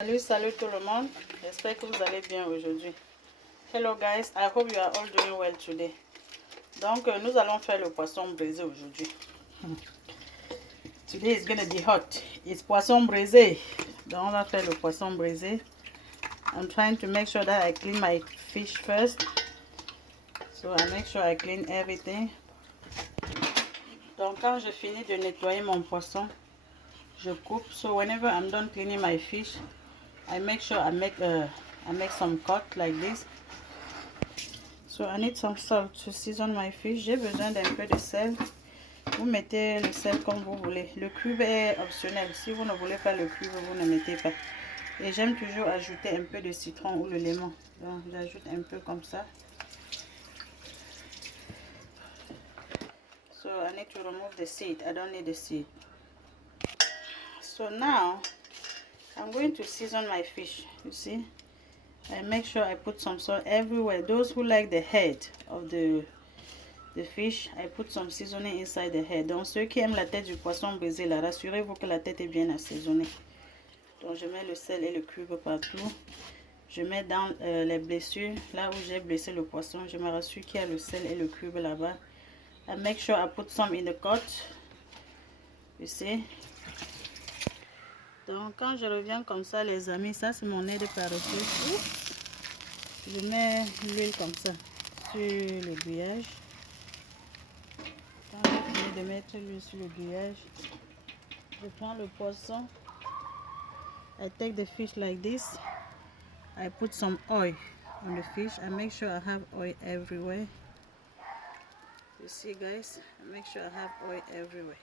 Salut tout le monde, j'espère que vous allez bien aujourd'hui. Hello guys, I hope you are all doing well today. Donc nous allons faire le poisson braisé aujourd'hui. Today is gonna be hot. It's poisson braisé. Donc on va faire le poisson braisé. I'm trying to make sure that I clean my fish first. So I make sure I clean everything. Donc quand je finis de nettoyer mon poisson, je coupe. So whenever I'm done cleaning my fish, I make sure I make some cut like this. So I need some salt to season my fish. J'ai besoin d'un peu de sel. Vous mettez le sel comme vous voulez. Le cube est optionnel. Si vous ne voulez pas le cube, vous ne mettez pas. Et j'aime toujours ajouter un peu de citron ou le lemon. Donc j'ajoute un peu comme ça. So I need to remove the seed. I don't need the seed. So now I'm going to season my fish. You see? I make sure I put some salt everywhere. Those who like the head of the fish, I put some seasoning inside the head. Donc ceux qui aiment la tête du poisson brisé, là, rassurez-vous que la tête est bien assaisonnée. Donc je mets le sel et le cube partout. Je mets dans les blessures, là où j'ai blessé le poisson. Je me rassure qu'il y a le sel et le cube là-bas. I make sure I put some in the cut. You see? Donc quand je reviens comme ça les amis, ça c'est mon aide paresseuse. Je mets l'huile comme ça sur le grillage. Quand j'ai fini de mettre l'huile sur le grillage, je prends le poisson. I take the fish like this. I put some oil on the fish. I make sure I have oil everywhere. You see guys, I make sure I have oil everywhere.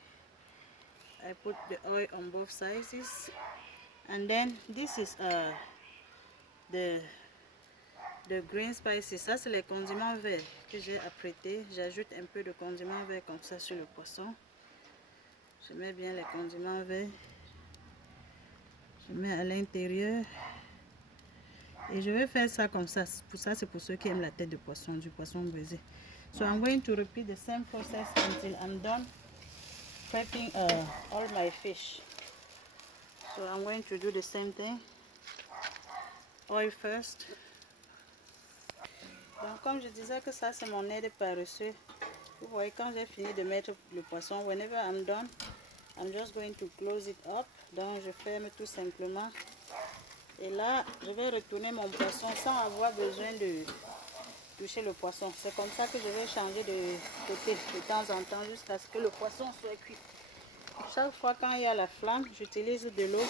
I put the oil on both sides. And then this is the green spices. Ça c'est les condiments verts que j'ai apprêtés. J'ajoute un peu de condiments verts comme ça sur le poisson. Je mets bien les condiments verts. Je mets à l'intérieur. Et je vais faire ça comme ça. Pour ça c'est pour ceux qui aiment la tête de poisson, du poisson brisé. So I'm going to repeat the same process until I'm done prepping all my fish. So I'm going to do the same thing. Oil first. Donc comme je disais que ça c'est mon aide paresseux. Vous voyez quand j'ai fini de mettre le poisson, whenever I'm done, I'm just going to close it up. Donc je ferme tout simplement. Et là, je vais retourner mon poisson sans avoir besoin de toucher le poisson. C'est comme ça que je vais changer de côté de temps en temps jusqu'à ce que le poisson soit cuit. Chaque fois quand il y a la flamme, j'utilise de l'eau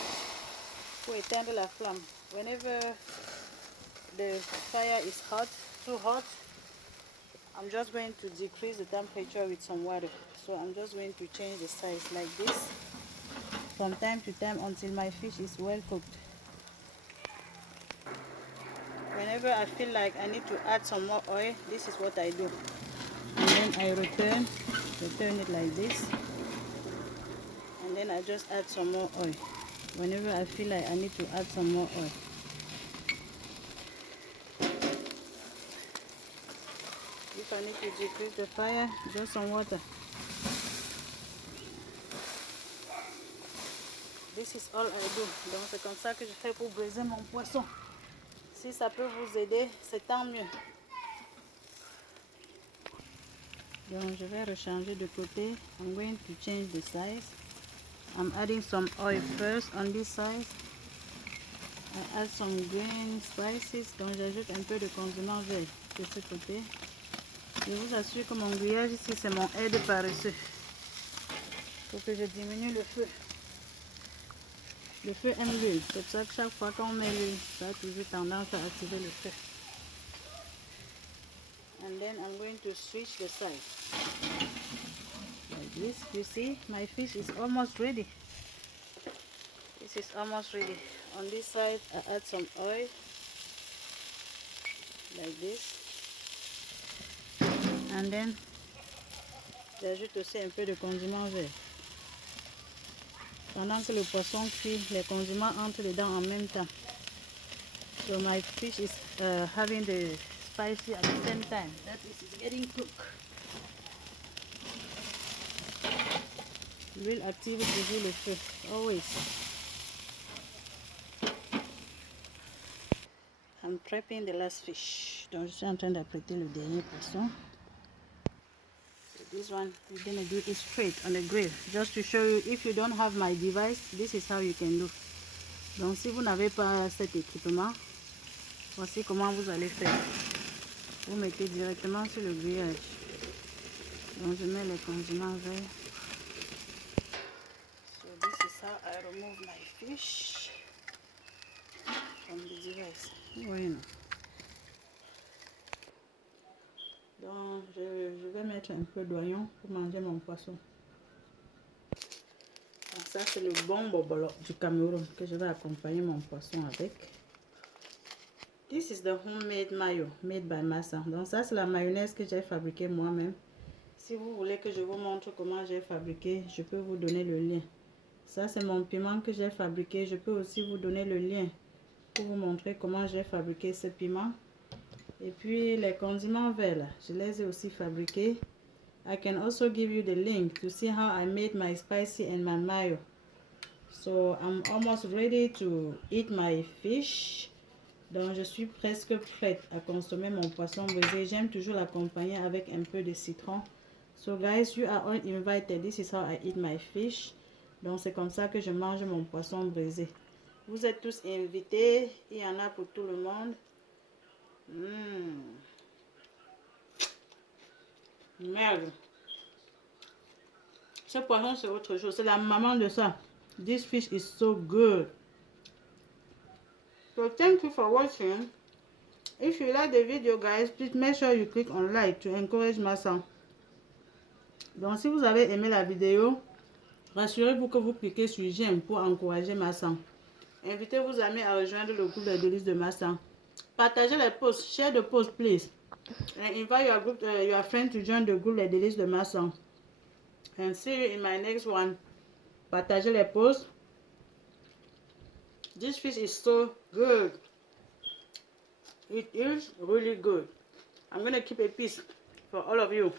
pour éteindre la flamme. Whenever the fire is hot, too hot, I'm just going to decrease the temperature with some water. So I'm just going to change the size like this from time to time until my fish is well cooked. Whenever I feel like I need to add some more oil, this is what I do. And then I return it like this. And then I just add some more oil. Whenever I feel like I need to add some more oil. If I need to decrease the fire, just some water. This is all I do. Donc c'est comme ça que je fais pour braiser mon poisson. Si ça peut vous aider, c'est tant mieux. Donc je vais rechanger de côté. I'm going to change the size. I'm adding some oil first on this side. I add some green spices. Donc j'ajoute un peu de condiment vert de ce côté. Je vous assure que mon grillage ici c'est mon aide paresseux. Pour que je diminue le feu. Le feu aime l'huile. C'est pour ça que chaque fois qu'on met l'huile, ça a toujours tendance à activer le feu. And then I'm going to switch the side. Like this. You see, my fish is almost ready. This is almost ready. On this side, I add some oil. Like this. And then, j'ajoute aussi un peu de condiment vert. Pendant que le poisson cuit, les condiments entrent dedans en même temps. So my fish is having the spicy at the same time. That is, it's getting cooked. L'huile active toujours le feu. Always. I'm prepping the last fish. Donc je suis en train d'apprêter le dernier poisson. So this one we're gonna do it straight on the grill, just to show you. If you don't have my device, this is how you can do. Donc si vous n'avez pas cet équipement, voici comment vous allez faire. Vous mettez directement sur le grillage. Donc je mets les condiments verts. So this is how I remove my fish from the device. Oui. Donc je vais mettre un peu d'oignon pour manger mon poisson. Donc ça c'est le bon bobolo du Cameroun que je vais accompagner mon poisson avec. This is the homemade mayo made by Massa. Donc ça c'est la mayonnaise que j'ai fabriquée moi-même. Si vous voulez que je vous montre comment j'ai fabriqué, je peux vous donner le lien. Ça c'est mon piment que j'ai fabriqué. Je peux aussi vous donner le lien pour vous montrer comment j'ai fabriqué ce piment. Et puis les condiments verts là, je les ai aussi fabriqués. I can also give you the link to see how I made my spicy and my mayo. So I'm almost ready to eat my fish. Donc je suis presque prête à consommer mon poisson brisé. J'aime toujours l'accompagner avec un peu de citron. So guys, you are all invited. This is how I eat my fish. Donc c'est comme ça que je mange mon poisson brisé. Vous êtes tous invités. Il y en a pour tout le monde. Merde. Ce poisson c'est autre chose. C'est la maman de ça. This fish is so good. So thank you for watching. If you like the video guys, please make sure you click on like to encourage Massa. Donc si vous avez aimé la vidéo, rassurez-vous que vous cliquez sur j'aime pour encourager Massa. Invitez vos amis à rejoindre le groupe des délices de Massa. Partagez les posts, share the post please. And invite your group, your friends to join the group des délices de Massa. And see you in my next one. Partagez les posts. This fish is so good. It is really good. I'm gonna keep a piece for all of you.